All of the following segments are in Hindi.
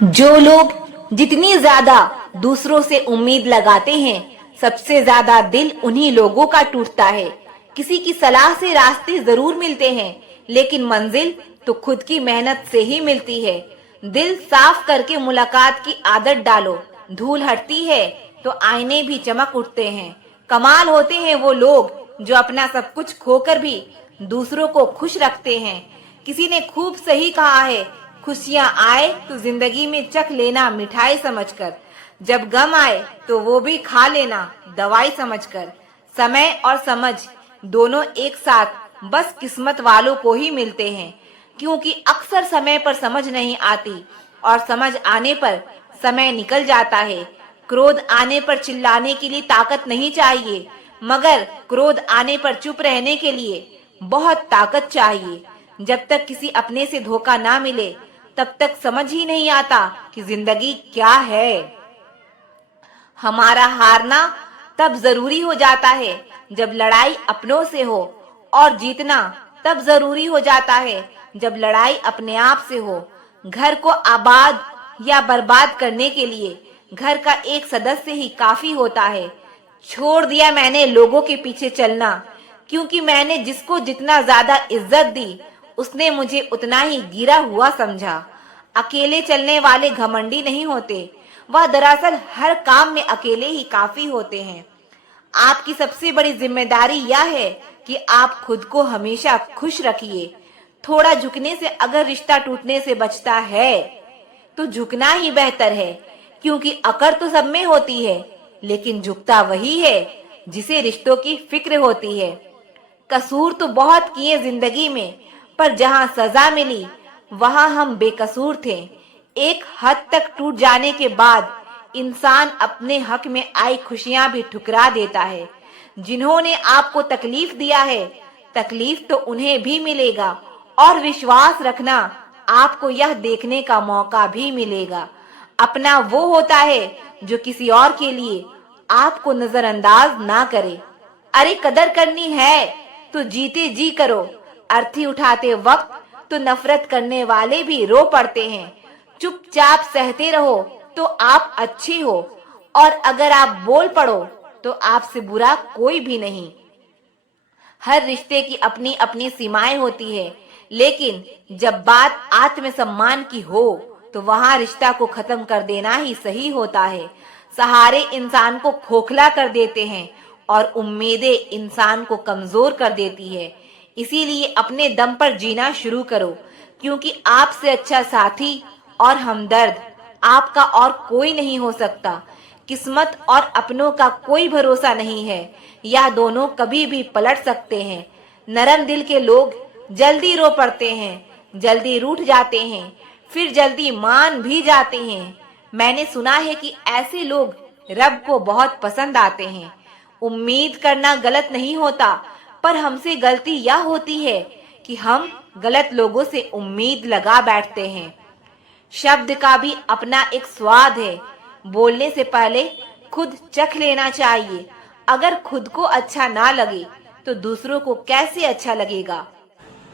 जो लोग जितनी ज्यादा दूसरों से उम्मीद लगाते हैं, सबसे ज्यादा दिल उन्हीं लोगों का टूटता है। किसी की सलाह से रास्ते जरूर मिलते हैं, लेकिन मंजिल तो खुद की मेहनत से ही मिलती है। दिल साफ करके मुलाकात की आदत डालो। धूल हटती है तो आईने भी चमक उठते हैं। कमाल होते हैं वो लोग जो अपना सब कुछ खोकर भी दूसरों को खुश रखते हैं। किसी ने खूब सही कहा है, खुशियां आए तो जिंदगी में चख लेना मिठाई समझकर, जब गम आए तो वो भी खा लेना दवाई समझकर। समय और समझ दोनों एक साथ बस किस्मत वालों को ही मिलते हैं, क्योंकि अक्सर समय पर समझ नहीं आती और समझ आने पर समय निकल जाता है। क्रोध आने पर चिल्लाने के लिए ताकत नहीं चाहिए, मगर क्रोध आने पर चुप रहने के लिए बहुत ताकत चाहिए। जब तक किसी अपने से धोखा ना मिले, तब तक समझ ही नहीं आता कि जिंदगी क्या है। हमारा हारना तब जरूरी हो जाता है जब लड़ाई अपनों से हो, और जीतना तब जरूरी हो जाता है जब लड़ाई अपने आप से हो। घर को आबाद या बर्बाद करने के लिए घर का एक सदस्य ही काफी होता है। छोड़ दिया मैंने लोगों के पीछे चलना, क्योंकि मैंने जिसको जितना ज्यादा इज्जत दी, उसने मुझे उतना ही गिरा हुआ समझा। अकेले चलने वाले घमंडी नहीं होते, वह दरअसल हर काम में अकेले ही काफी होते हैं। आपकी सबसे बड़ी जिम्मेदारी यह है कि आप खुद को हमेशा खुश रखिए। थोड़ा झुकने से अगर रिश्ता टूटने से बचता है, तो झुकना ही बेहतर है, क्योंकि अकड़ तो सब में होती है, लेकिन झुकता वही है जिसे रिश्तों की फिक्र होती है। कसूर तो बहुत किए जिंदगी में, पर जहां सजा मिली वहां हम बेकसूर थे। एक हद तक टूट जाने के बाद इंसान अपने हक में आई खुशियां भी ठुकरा देता है। जिन्होंने आपको तकलीफ दिया है, तकलीफ तो उन्हें भी मिलेगा, और विश्वास रखना आपको यह देखने का मौका भी मिलेगा। अपना वो होता है जो किसी और के लिए आपको नजरअंदाज ना करे। अरे कदर करनी है तो जीते जी करो। अर्थी उठाते वक्त तो नफरत करने वाले भी रो पड़ते हैं। चुपचाप सहते रहो तो आप अच्छे हो, और अगर आप बोल पड़ो तो आपसे बुरा कोई भी नहीं। हर रिश्ते की अपनी अपनी सीमाएं होती है, लेकिन जब बात आत्मसम्मान की हो तो वहां रिश्ता को खत्म कर देना ही सही होता है। सहारे इंसान को खोखला कर देते हैं और उम्मीदें इंसान को कमजोर कर देती है। इसीलिए अपने दम पर जीना शुरू करो, क्योंकि आपसे अच्छा साथी और हमदर्द आपका और कोई नहीं हो सकता। किस्मत और अपनों का कोई भरोसा नहीं है, यह दोनों कभी भी पलट सकते हैं। नरम दिल के लोग जल्दी रो पड़ते हैं, जल्दी रूठ जाते हैं, फिर जल्दी मान भी जाते हैं। मैंने सुना है कि ऐसे लोग रब को बहुत पसंद आते हैं। उम्मीद करना गलत नहीं होता, पर हमसे गलती यह होती है कि हम गलत लोगों से उम्मीद लगा बैठते हैं। शब्द का भी अपना एक स्वाद है। बोलने से पहले खुद चख लेना चाहिए। अगर खुद को अच्छा ना लगे तो दूसरों को कैसे अच्छा लगेगा।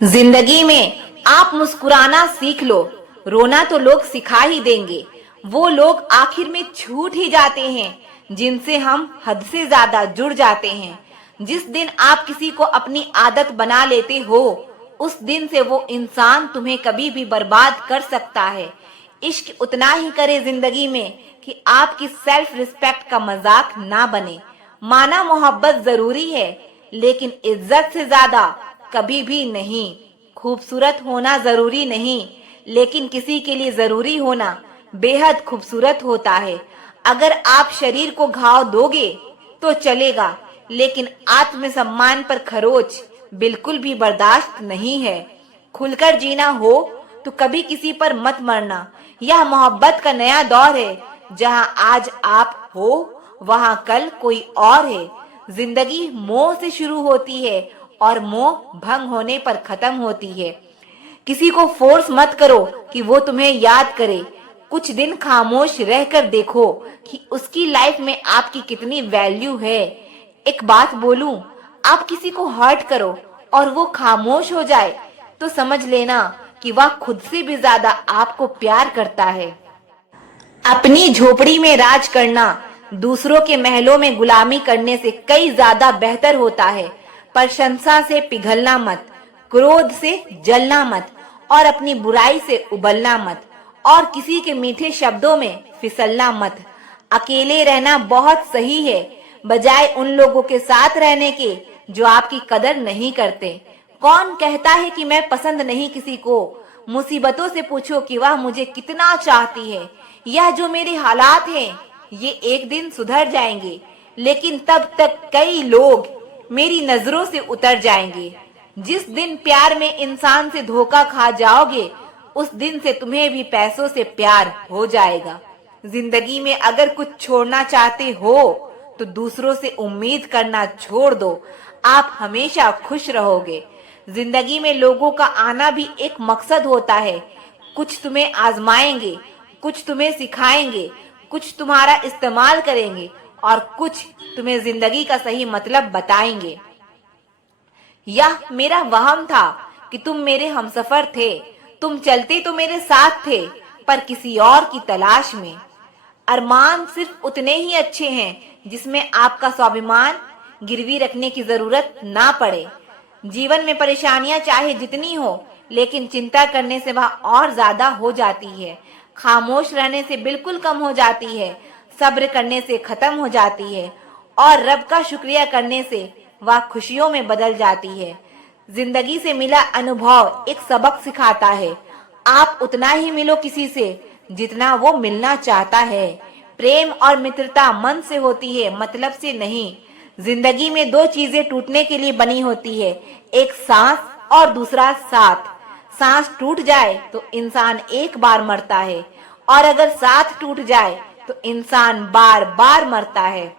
जिंदगी में आप मुस्कुराना सीख लो, रोना तो लोग सिखा ही देंगे। वो लोग आखिर में छूट ही जाते हैं जिनसे हम हद से ज्यादा जुड़ जाते हैं। जिस दिन आप किसी को अपनी आदत बना लेते हो, उस दिन से वो इंसान तुम्हें कभी भी बर्बाद कर सकता है। इश्क उतना ही करे जिंदगी में कि आपकी सेल्फ रिस्पेक्ट का मजाक ना बने। माना मोहब्बत जरूरी है, लेकिन इज्जत से ज्यादा कभी भी नहीं। खूबसूरत होना जरूरी नहीं, लेकिन किसी के लिए जरूरी होना बेहद खूबसूरत होता है। अगर आप शरीर को घाव दोगे तो चलेगा, लेकिन आत्मसम्मान पर खरोच बिल्कुल भी बर्दाश्त नहीं है। खुलकर जीना हो तो कभी किसी पर मत मरना। यह मोहब्बत का नया दौर है, जहां आज आप हो वहां कल कोई और है। जिंदगी मोह से शुरू होती है और मोह भंग होने पर खत्म होती है। किसी को फोर्स मत करो कि वो तुम्हें याद करे। कुछ दिन खामोश रहकर देखो कि उसकी लाइफ में आपकी कितनी वैल्यू है। एक बात बोलूं, आप किसी को हर्ट करो और वो खामोश हो जाए तो समझ लेना कि वह खुद से भी ज्यादा आपको प्यार करता है। अपनी झोपड़ी में राज करना दूसरों के महलों में गुलामी करने से कई ज्यादा बेहतर होता है। प्रशंसा से पिघलना मत, क्रोध से जलना मत और अपनी बुराई से उबलना मत और किसी के मीठे शब्दों में फिसलना मत। अकेले रहना बहुत सही है बजाय उन लोगों के साथ रहने के जो आपकी कदर नहीं करते। कौन कहता है कि मैं पसंद नहीं किसी को? मुसीबतों से पूछो कि वह मुझे कितना चाहती है। यह जो मेरे हालात हैं ये एक दिन सुधर जाएंगे, लेकिन तब तक कई लोग मेरी नजरों से उतर जाएंगे। जिस दिन प्यार में इंसान से धोखा खा जाओगे उस दिन से तुम्हें भी पैसों से प्यार हो जाएगा। जिंदगी में अगर कुछ छोड़ना चाहते हो तो दूसरों से उम्मीद करना छोड़ दो, आप हमेशा खुश रहोगे। जिंदगी में लोगों का आना भी एक मकसद होता है। कुछ तुम्हें आजमाएंगे, कुछ तुम्हें सिखाएंगे, कुछ तुम्हारा इस्तेमाल करेंगे और कुछ तुम्हें जिंदगी का सही मतलब बताएंगे। यह मेरा वहम था कि तुम मेरे हमसफर थे। तुम चलते तो मेरे साथ थे पर किसी और की तलाश में। अरमान सिर्फ उतने ही अच्छे हैं जिसमें आपका स्वाभिमान गिरवी रखने की जरूरत ना पड़े। जीवन में परेशानियां चाहे जितनी हो, लेकिन चिंता करने से वह और ज्यादा हो जाती है। खामोश रहने से बिल्कुल कम हो जाती है, सब्र करने से खत्म हो जाती है और रब का शुक्रिया करने से वह खुशियों में बदल जाती है। जिंदगी से मिला अनुभव एक सबक सिखाता है। आप उतना ही मिलो किसी से जितना वो मिलना चाहता है। प्रेम और मित्रता मन से होती है, मतलब से नहीं। जिंदगी में दो चीजें टूटने के लिए बनी होती है, एक सांस और दूसरा साथ। सांस टूट जाए तो इंसान एक बार मरता है और अगर साथ टूट जाए तो इंसान बार बार मरता है।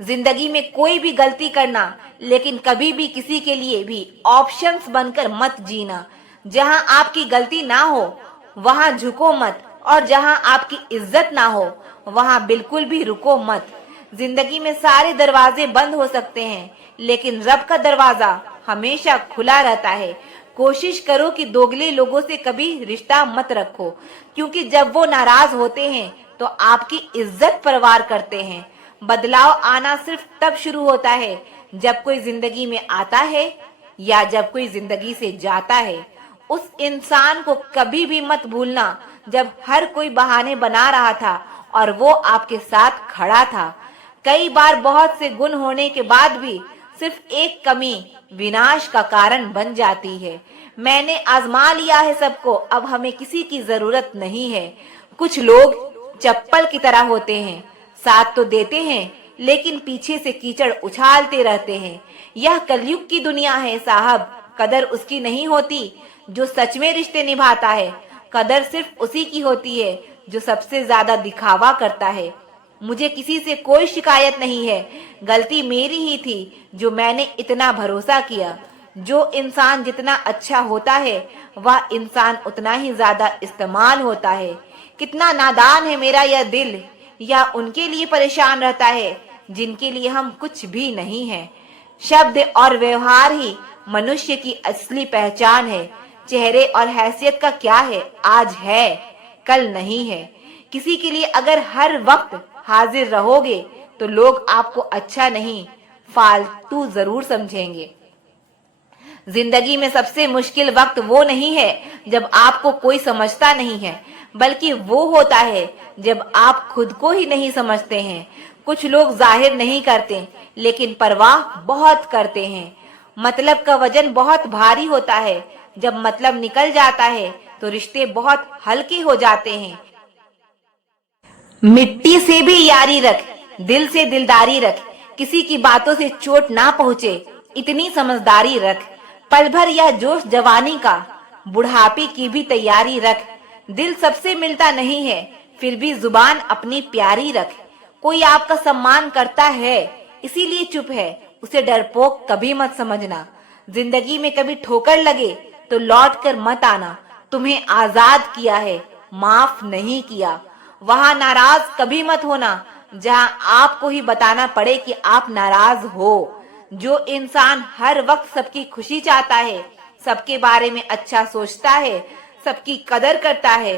जिंदगी में कोई भी गलती करना, लेकिन कभी भी किसी के लिए भी ऑप्शंस बनकर मत जीना। जहां आपकी गलती ना हो वहां झुको मत और जहां आपकी इज्जत ना हो वहां बिल्कुल भी रुको मत। जिंदगी में सारे दरवाजे बंद हो सकते हैं, लेकिन रब का दरवाजा हमेशा खुला रहता है। कोशिश करो कि दोगले लोगों से कभी रिश्ता मत रखो, क्योंकि जब वो नाराज होते हैं तो आपकी इज्जत परवार करते हैं। बदलाव आना सिर्फ तब शुरू होता है जब कोई जिंदगी में आता है या जब कोई जिंदगी से जाता है। उस इंसान को कभी भी मत भूलना जब हर कोई बहाने बना रहा था और वो आपके साथ खड़ा था। कई बार बहुत से गुण होने के बाद भी सिर्फ एक कमी विनाश का कारण बन जाती है। मैंने आजमा लिया है सबको, अब हमें किसी की जरूरत नहीं है। कुछ लोग चप्पल की तरह होते हैं, साथ तो देते हैं लेकिन पीछे से कीचड़ उछालते रहते हैं। यह कलयुग की दुनिया है साहब। कदर उसकी नहीं होती जो सच में रिश्ते निभाता है, कदर सिर्फ उसी की होती है जो सबसे ज्यादा दिखावा करता है। मुझे किसी से कोई शिकायत नहीं है, गलती मेरी ही थी जो मैंने इतना भरोसा किया। जो इंसान जितना अच्छा होता है वह इंसान उतना ही ज्यादा इस्तेमाल होता है। कितना नादान है मेरा यह दिल, या उनके लिए परेशान रहता है जिनके लिए हम कुछ भी नहीं हैं। शब्द और व्यवहार ही मनुष्य की असली पहचान है। चेहरे और हैसियत का क्या है, आज है कल नहीं है। किसी के लिए अगर हर वक्त हाजिर रहोगे तो लोग आपको अच्छा नहीं फालतू जरूर समझेंगे। जिंदगी में सबसे मुश्किल वक्त वो नहीं है जब आपको कोई समझता नहीं है, बल्कि वो होता है जब आप खुद को ही नहीं समझते हैं। कुछ लोग जाहिर नहीं करते लेकिन परवाह बहुत करते हैं। मतलब का वजन बहुत भारी होता है, जब मतलब निकल जाता है तो रिश्ते बहुत हल्के हो जाते हैं। मिट्टी से भी यारी रख, दिल से दिलदारी रख, किसी की बातों से चोट ना पहुँचे इतनी समझदारी रख। पल भर यह जोश जवानी का, बुढ़ापे की भी तैयारी रख। दिल सबसे मिलता नहीं है, फिर भी जुबान अपनी प्यारी रख। कोई आपका सम्मान करता है इसीलिए चुप है, उसे डरपोक कभी मत समझना। जिंदगी में कभी ठोकर लगे तो लौट कर मत आना। तुम्हें आजाद किया है, माफ नहीं किया। वहां नाराज कभी मत होना जहां आपको ही बताना पड़े कि आप नाराज हो। जो इंसान हर वक्त सबकी खुशी चाहता है, सबके बारे में अच्छा सोचता है, सबकी कदर करता है,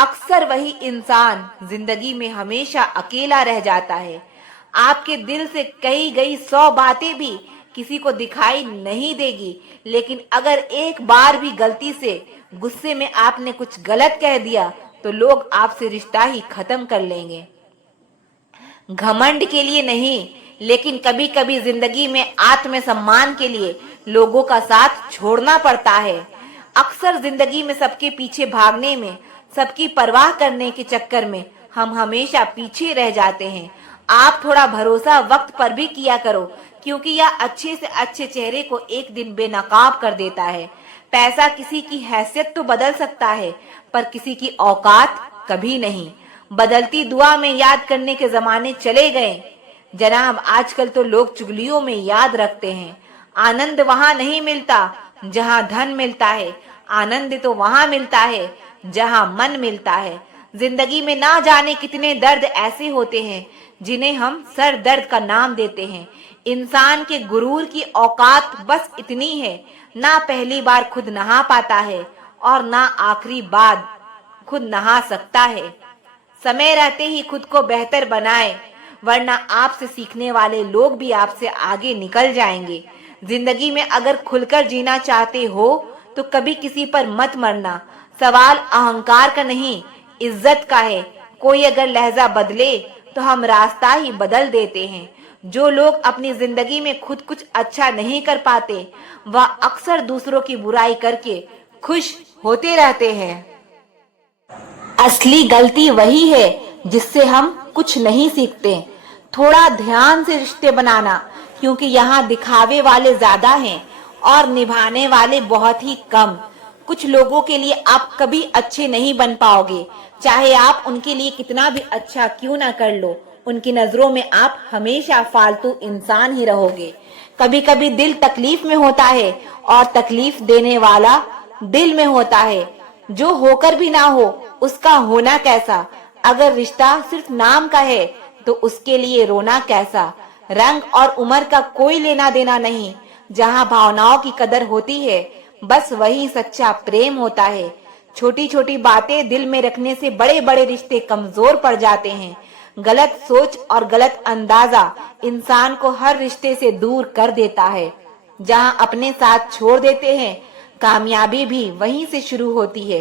अक्सर वही इंसान जिंदगी में हमेशा अकेला रह जाता है। आपके दिल से कही गई 100 बातें भी किसी को दिखाई नहीं देगी, लेकिन अगर एक बार भी गलती से गुस्से में आपने कुछ गलत कह दिया तो लोग आपसे रिश्ता ही खत्म कर लेंगे। घमंड के लिए नहीं, लेकिन कभी कभी जिंदगी में आत्मसम्मान के लिए लोगों का साथ छोड़ना पड़ता है। अक्सर जिंदगी में सबके पीछे भागने में, सबकी परवाह करने के चक्कर में हम हमेशा पीछे रह जाते हैं। आप थोड़ा भरोसा वक्त पर भी किया करो, क्योंकि यह अच्छे से अच्छे चेहरे को एक दिन बेनकाब कर देता है। पैसा किसी की हैसियत तो बदल सकता है, पर किसी की औकात कभी नहीं। बदलती दुआ में याद करने के जमाने चले गए जनाब। आजकल तो लोग चुगलियों में याद रखते हैं। आनंद वहां नहीं मिलता जहां धन मिलता है, आनंद तो वहां मिलता है जहां मन मिलता है। जिंदगी में ना जाने कितने दर्द ऐसे होते हैं जिन्हें हम सर दर्द का नाम देते हैं। इंसान के गुरूर की औकात बस इतनी है, ना पहली बार खुद नहा पाता है और ना आखिरी बार खुद नहा सकता है। समय रहते ही खुद को बेहतर बनाए, वरना आपसे सीखने वाले लोग भी आपसे आगे निकल जाएंगे। जिंदगी में अगर खुलकर जीना चाहते हो तो कभी किसी पर मत मरना। सवाल अहंकार का नहीं, इज्जत का है। कोई अगर लहजा बदले तो हम रास्ता ही बदल देते हैं। जो लोग अपनी जिंदगी में खुद कुछ अच्छा नहीं कर पाते, वह अक्सर दूसरों की बुराई करके खुश होते रहते हैं। असली गलती वही है जिससे हम कुछ नहीं सीखते। थोड़ा ध्यान से रिश्ते बनाना, क्योंकि यहाँ दिखावे वाले ज्यादा हैं और निभाने वाले बहुत ही कम। कुछ लोगों के लिए आप कभी अच्छे नहीं बन पाओगे, चाहे आप उनके लिए कितना भी अच्छा क्यों ना कर लो। उनकी नजरों में आप हमेशा फालतू इंसान ही रहोगे। कभी कभी दिल तकलीफ में होता है और तकलीफ देने वाला दिल में होता है। जो होकर भी ना हो उसका होना कैसा। अगर रिश्ता सिर्फ नाम का है तो उसके लिए रोना कैसा। रंग और उम्र का कोई लेना देना नहीं। जहाँ भावनाओं की कदर होती है, बस वही सच्चा प्रेम होता है। छोटी छोटी बातें दिल में रखने से बड़े बड़े रिश्ते कमजोर पड़ जाते हैं। गलत सोच और गलत अंदाजा इंसान को हर रिश्ते से दूर कर देता है। जहाँ अपने साथ छोड़ देते हैं, कामयाबी भी वहीं से शुरू होती है।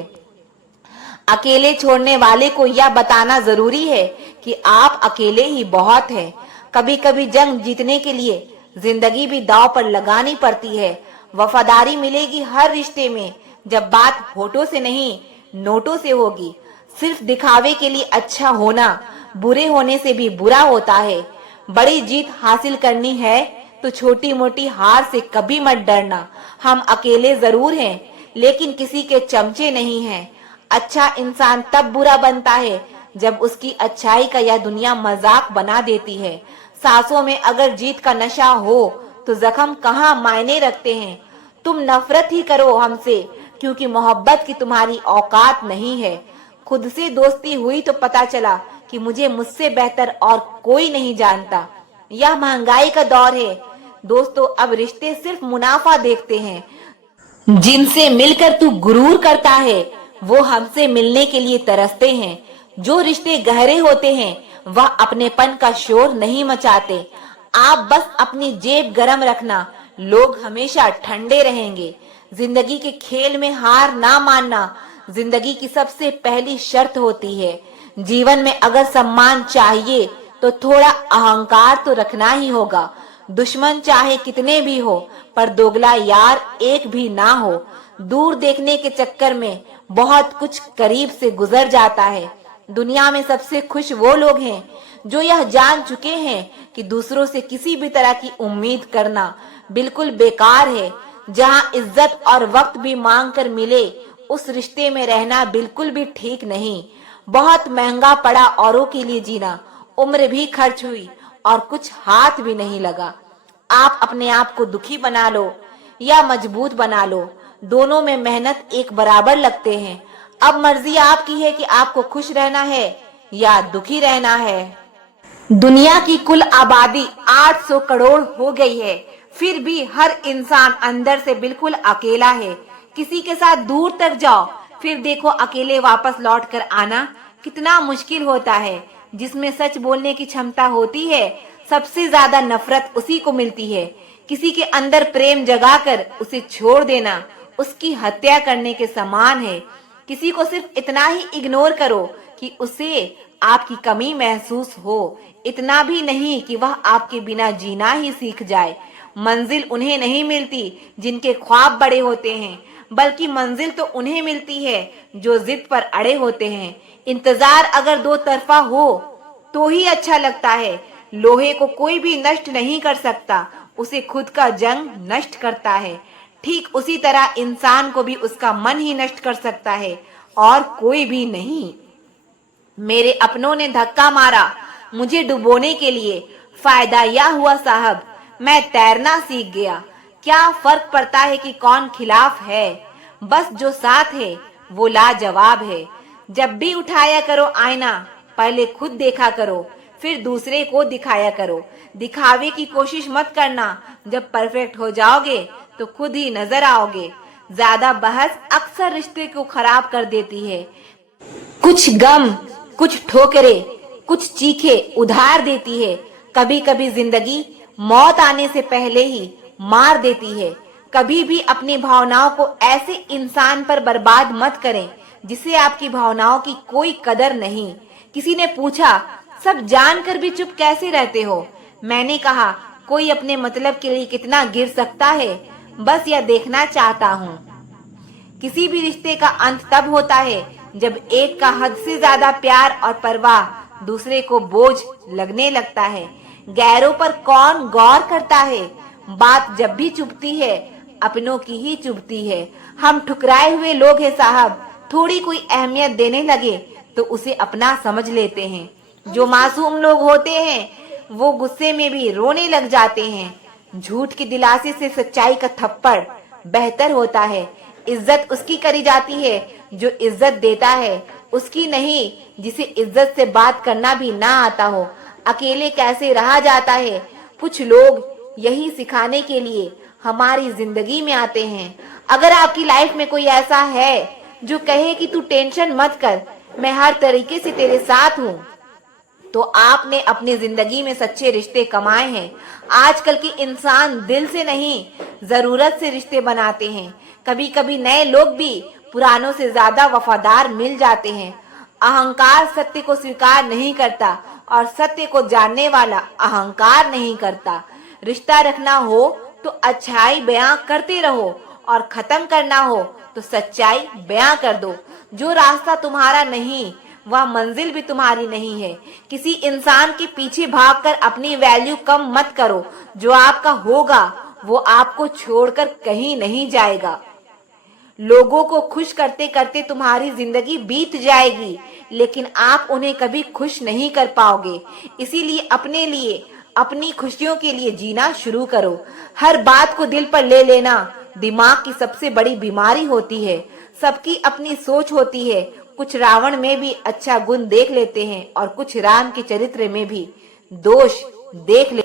अकेले छोड़ने वाले को यह बताना जरूरी है कि आप अकेले ही बहुत हैं। कभी कभी जंग जीतने के लिए जिंदगी भी दांव पर लगानी पड़ती है। वफादारी मिलेगी हर रिश्ते में, जब बात होठों से नहीं नोटों से होगी। सिर्फ दिखावे के लिए अच्छा होना बुरे होने से भी बुरा होता है। बड़ी जीत हासिल करनी है तो छोटी मोटी हार से कभी मत डरना। हम अकेले जरूर हैं, लेकिन किसी के चमचे नहीं हैं। अच्छा इंसान तब बुरा बनता है जब उसकी अच्छाई का यह दुनिया मजाक बना देती है। सांसों में अगर जीत का नशा हो तो जख्म कहाँ मायने रखते हैं। तुम नफरत ही करो हमसे, क्योंकि मोहब्बत की तुम्हारी औकात नहीं है। खुद से दोस्ती हुई तो पता चला कि मुझे मुझसे बेहतर और कोई नहीं जानता। यह महंगाई का दौर है दोस्तों, अब रिश्ते सिर्फ मुनाफा देखते हैं। जिनसे मिलकर तू गुरूर करता है वो हमसे मिलने के लिए तरसते हैं। जो रिश्ते गहरे होते हैं वह अपनेपन का शोर नहीं मचाते। आप बस अपनी जेब गरम रखना, लोग हमेशा ठंडे रहेंगे। जिंदगी के खेल में हार ना मानना जिंदगी की सबसे पहली शर्त होती है। जीवन में अगर सम्मान चाहिए तो थोड़ा अहंकार तो रखना ही होगा। दुश्मन चाहे कितने भी हो, पर दोगला यार एक भी ना हो। दूर देखने के चक्कर में बहुत कुछ करीब से गुजर जाता है। दुनिया में सबसे खुश वो लोग हैं जो यह जान चुके हैं कि दूसरों से किसी भी तरह की उम्मीद करना बिल्कुल बेकार है। जहां इज्जत और वक्त भी मांग कर मिले, उस रिश्ते में रहना बिल्कुल भी ठीक नहीं। बहुत महंगा पड़ा औरों के लिए जीना। उम्र भी खर्च हुई और कुछ हाथ भी नहीं लगा। आप अपने आप को दुखी बना लो या मजबूत बना लो, दोनों में मेहनत एक बराबर लगते हैं। अब मर्जी आपकी है कि आपको खुश रहना है या दुखी रहना है। दुनिया की कुल आबादी 800 करोड़ हो गई है, फिर भी हर इंसान अंदर से बिल्कुल अकेला है। किसी के साथ दूर तक जाओ, फिर देखो अकेले वापस लौट कर आना कितना मुश्किल होता है। जिसमें सच बोलने की क्षमता होती है, सबसे ज्यादा नफरत उसी को मिलती है। किसी के अंदर प्रेम जगाकर उसे छोड़ देना उसकी हत्या करने के समान है। किसी को सिर्फ इतना ही इग्नोर करो कि उसे आपकी कमी महसूस हो, इतना भी नहीं कि वह आपके बिना जीना ही सीख जाए। मंजिल उन्हें नहीं मिलती जिनके ख्वाब बड़े होते हैं, बल्कि मंजिल तो उन्हें मिलती है जो जिद पर अड़े होते हैं। इंतजार अगर दो तरफा हो तो ही अच्छा लगता है। लोहे को कोई भी नष्ट नहीं कर सकता, उसे खुद का जंग नष्ट करता है। ठीक उसी तरह इंसान को भी उसका मन ही नष्ट कर सकता है और कोई भी नहीं। मेरे अपनों ने धक्का मारा मुझे डुबोने के लिए। फायदा यह हुआ साहब, मैं तैरना सीख गया। क्या फर्क पड़ता है कि कौन खिलाफ है, बस जो साथ है वो लाजवाब है। जब भी उठाया करो आईना, पहले खुद देखा करो, फिर दूसरे को दिखाया करो। दिखावे की कोशिश मत करना, जब परफेक्ट हो जाओगे तो खुद ही नजर आओगे। ज्यादा बहस अक्सर रिश्ते को खराब कर देती है। कुछ गम, कुछ ठोकरे, कुछ चीखे उधार देती है। कभी कभी जिंदगी मौत आने से पहले ही मार देती है। कभी भी अपनी भावनाओं को ऐसे इंसान पर बर्बाद मत करें जिसे आपकी भावनाओं की कोई कदर नहीं। किसी ने पूछा, सब जानकर भी चुप कैसे रहते हो? मैंने कहा, कोई अपने मतलब के लिए कितना गिर सकता है, बस यह देखना चाहता हूँ। किसी भी रिश्ते का अंत तब होता है जब एक का हद से ज्यादा प्यार और परवाह दूसरे को बोझ लगने लगता है। गैरों पर कौन गौर करता है? बात जब भी चुभती है अपनों की ही चुभती है। हम ठुकराए हुए लोग हैं साहब, थोड़ी कोई अहमियत देने लगे तो उसे अपना समझ लेते हैं। जो मासूम लोग होते हैं वो गुस्से में भी रोने लग जाते हैं। झूठ की दिलासे से सच्चाई का थप्पड़ बेहतर होता है। इज्जत उसकी करी जाती है जो इज्जत देता है, उसकी नहीं जिसे इज्जत से बात करना भी ना आता हो। अकेले कैसे रहा जाता है, कुछ लोग यही सिखाने के लिए हमारी जिंदगी में आते हैं। अगर आपकी लाइफ में कोई ऐसा है जो कहे कि तू टेंशन मत कर, मैं हर तरीके से तेरे साथ हूँ, तो आपने अपनी जिंदगी में सच्चे रिश्ते कमाए हैं। आजकल के इंसान दिल से नहीं, जरूरत से रिश्ते बनाते हैं। कभी कभी नए लोग भी पुरानों से ज्यादा वफादार मिल जाते हैं। अहंकार सत्य को स्वीकार नहीं करता और सत्य को जानने वाला अहंकार नहीं करता। रिश्ता रखना हो तो अच्छाई बयां करते रहो और खत्म करना हो तो सच्चाई बयां कर दो। जो रास्ता तुम्हारा नहीं वह मंजिल भी तुम्हारी नहीं है। किसी इंसान के पीछे भागकर अपनी वैल्यू कम मत करो। जो आपका होगा वो आपको छोड़कर कहीं नहीं जाएगा। लोगों को खुश करते करते तुम्हारी जिंदगी बीत जाएगी, लेकिन आप उन्हें कभी खुश नहीं कर पाओगे। इसीलिए अपने लिए, अपनी खुशियों के लिए जीना शुरू करो। हर बात को दिल पर ले लेना दिमाग की सबसे बड़ी बीमारी होती है। सबकी अपनी सोच होती है। कुछ रावण में भी अच्छा गुण देख लेते हैं और कुछ राम के चरित्र में भी दोष देख लेते हैं।